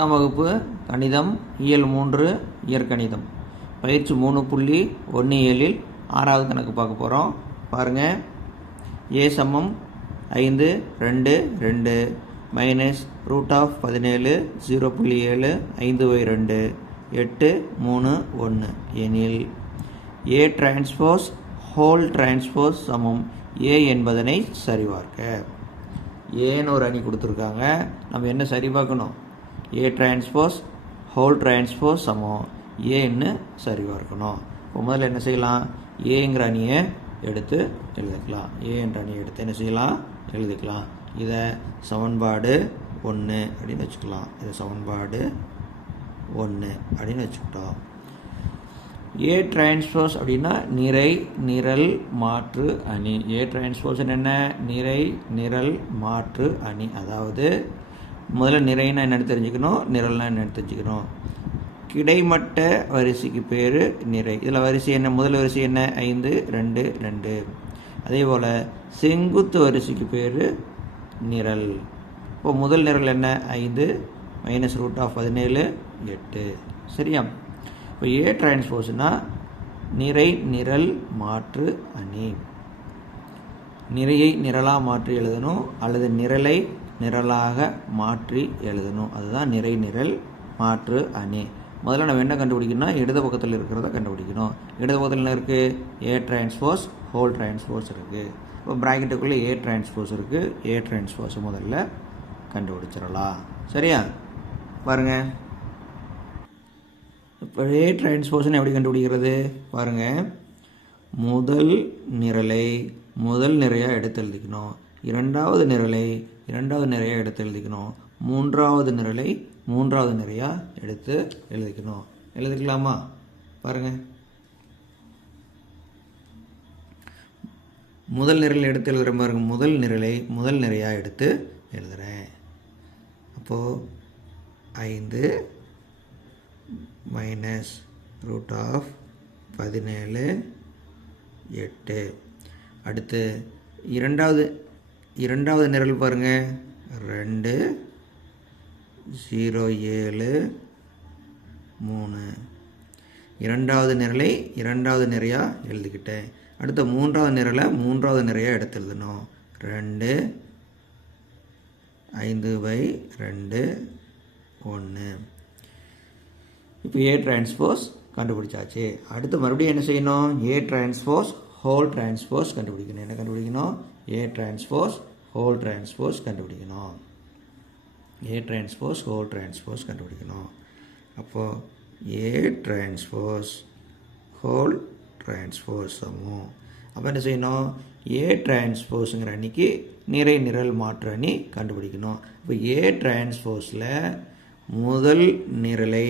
10ஆம் வகுப்பு கணிதம் இயல் 3 இயற்கணிதம் பயிற்சி 3.17 6வது கணக்கு பார்க்க போகிறோம். பாருங்கள், a சமம் 5 2 2 மைனஸ் ரூட் ஆஃப் 17 0.7 5/2 8 3 1 எனில் a டிரான்ஸ்போஸ் ஹோல் டிரான்ஸ்போஸ் சமம் a என்பதனை சரிபார்க்க. ஏன்னு ஒரு அணி கொடுத்துருக்காங்க, நம்ம என்ன சரி பார்க்கணும்? ஏ டிரான்ஸ்போஸ் ஹோல் டிரான்ஸ்போஸ் சமம் ஏன்னு சரி பார்க்கணும். இப்போ முதல்ல என்ன செய்யலாம்? ஏங்கிற அணியை எடுத்து எழுதிக்கலாம். ஏ என்ற அணியை எடுத்து என்ன செய்யலாம்? எழுதிக்கலாம். இதை சமன்பாடு 1 அப்படின்னு வச்சுக்கலாம். இதை சமன்பாடு 1 அப்படின்னு வச்சுக்கிட்டோம். ஏ டிரான்ஸ்போஸ் அப்படின்னா நிறை நிரல் மாற்று அணி. ஏ டிரான்ஸ்போஸ் என்ன? நிறை நிரல் மாற்று அணி. அதாவது முதல்ல நிறைன்னா என்னென்னு தெரிஞ்சுக்கணும், நிரல்னா என்னென்னு தெரிஞ்சுக்கணும். கிடைமட்ட வரிசைக்கு பேர் நிறை. இதில் வரிசை என்ன? முதல் வரிசை என்ன? 5 2 2. அதே போல் செங்குத்து வரிசைக்கு பேர் நிரல். இப்போ முதல் நிரல் என்ன? 5 மைனஸ் ரூட் ஆஃப் 17 8. சரியா? இப்போ ஏ டிரான்ஸ்போஸ்னால் நிறை நிரல் மாற்று அணி. நிறையை நிரலாக மாற்றி எழுதணும் அல்லது நிரலை நிரலாக மாற்றி எழுதணும். அதுதான் நிறை நிரல் மாற்று அணி. முதல்ல நம்ம என்ன கண்டுபிடிக்கணும்னா, இடது பக்கத்தில் இருக்கிறத கண்டுபிடிக்கணும். இடது பக்கத்தில் என்ன இருக்குது? ஏ டிரான்ஸ்போஸ் ஹோல் டிரான்ஸ்போஸ் இருக்குது. இப்போ ப்ராக்கெட்டுக்குள்ளே ஏ டிரான்ஸ்போஸ் இருக்குது. ஏ டிரான்ஸ்போஸ் முதல்ல கண்டுபிடிச்சிடலாம். சரியா? பாருங்கள், இப்போ ஏ டிரான்ஸ்போஸ்ன்னு எப்படி கண்டுபிடிக்கிறது? பாருங்கள், முதல் நிரலை முதல் நிறையாக எடுத்து எழுதிக்கணும். இரண்டாவது நிரலை இரண்டாவது நிறையாக எடுத்து எழுதிக்கணும். மூன்றாவது நிரலை மூன்றாவது நிறையாக எடுத்து எழுதிக்கணும். எழுதிக்கலாமா? பாருங்கள், முதல் நிரல் எடுத்து எழுதுகிற பாருங்க. முதல் நிரலை முதல் நிறையாக எடுத்து எழுதுகிறேன். அப்போது 5 மைனஸ் ரூட் ஆஃப் 17 8. அடுத்து இரண்டாவது நிரல் பாருங்கள். 2 0 7 3. இரண்டாவது நிரலை இரண்டாவது நிறையாக எழுதிக்கிட்டேன். அடுத்த மூன்றாவது நிரலை மூன்றாவது நிறையாக எடுத்து எழுதணும். 2 5/2 1. இப்போ ஏ டிரான்ஸ்போஸ் கண்டுபிடிச்சாச்சு. அடுத்து மறுபடியும் என்ன செய்யணும்? ஏ டிரான்ஸ்போஸ் ஹோல் டிரான்ஸ்போஸ் கண்டுபிடிக்கணும். என்ன கண்டுபிடிக்கணும்? ஏ டிரான்ஸ்போஸ் ஹோல் டிரான்ஸ்போஸ் கண்டுபிடிக்கணும். ஏ டிரான்ஸ்போஸ் ஹோல் டிரான்ஸ்போஸ் கண்டுபிடிக்கணும். அப்போது ஏ டிரான்ஸ்போஸ் ஹோல் டிரான்ஸ்போஸ் சமம். அப்போ என்ன செய்யணும்? ஏ டிரான்ஸ்போஸுங்கிற அன்னைக்கு நிறை நிரல் மாற்று அணி கண்டுபிடிக்கணும். இப்போ ஏ டிரான்ஸ்போஸில் முதல் நிரலை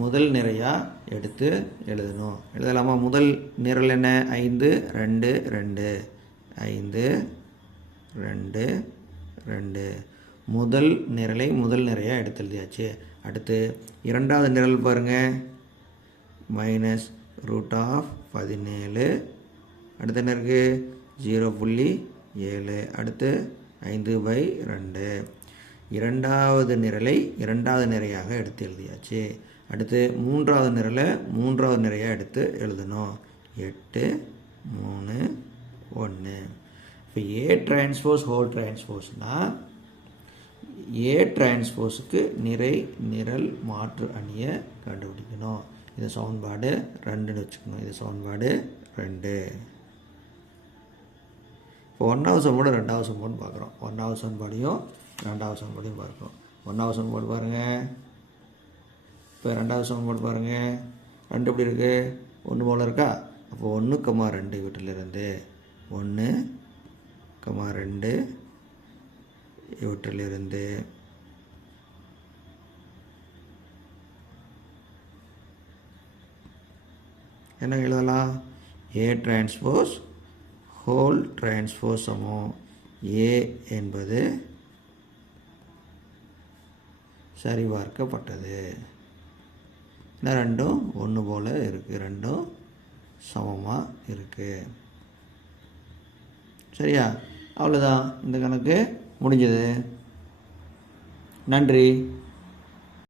முதல் நிறையாக எடுத்து எழுதணும். எழுதலாமா? முதல் நிரல் என்ன? 5 2 2 5 2 2. முதல் நிரலை முதல் நிறையாக எடுத்து எழுதியாச்சு. அடுத்து இரண்டாவது நிரல் பாருங்கள். Minus root of 17. அடுத்து என்ன இருக்குது? 0.7. அடுத்து 5/2. இரண்டாவது நிரலை இரண்டாவது நிறையாக எடுத்து எழுதியாச்சு. அடுத்து மூன்றாவது நிரலை மூன்றாவது நிறையாக எடுத்து எழுதணும். 8 3 1. இப்போ ஏ டிரான்ஸ்போஸ் ஹோல் டிரான்ஸ்போஸ்னால் ஏ டிரான்ஸ்போஸுக்கு நிறை நிரல் மாற்று அணியை கண்டுபிடிக்கணும். இது சமன்பாடு 2ன்னு வச்சுக்கணும். இது சமன்பாடு 2. இப்போ 1வது சமன்பாடு 2வது சமன்பாடு பார்க்குறோம். 1வது சமன்பாடையும் 2வது சமன்பாடையும் பார்க்குறோம். 1வது சமன்பாடு பாருங்கள். இப்போ 2வது சமன்பாடு பாருங்கள். 2 எப்படி இருக்குது? 1 போல் இருக்கா? அப்போ 1,2 இவற்றிலிருந்து 1,2 இவற்றிலிருந்து என்ன எழுதலாம்? ஏ டிரான்ஸ்போஸ் ஹோல் டிரான்ஸ்போஸ் சமம் ஏ என்பது சரிபார்க்கப்பட்டது. இந்த ரெண்டும் ஒன்று போல் இருக்குது, ரெண்டும் சமமாக இருக்குது. சரியா? அவ்வளோதான், இந்த கணக்கு முடிஞ்சது. நன்றி.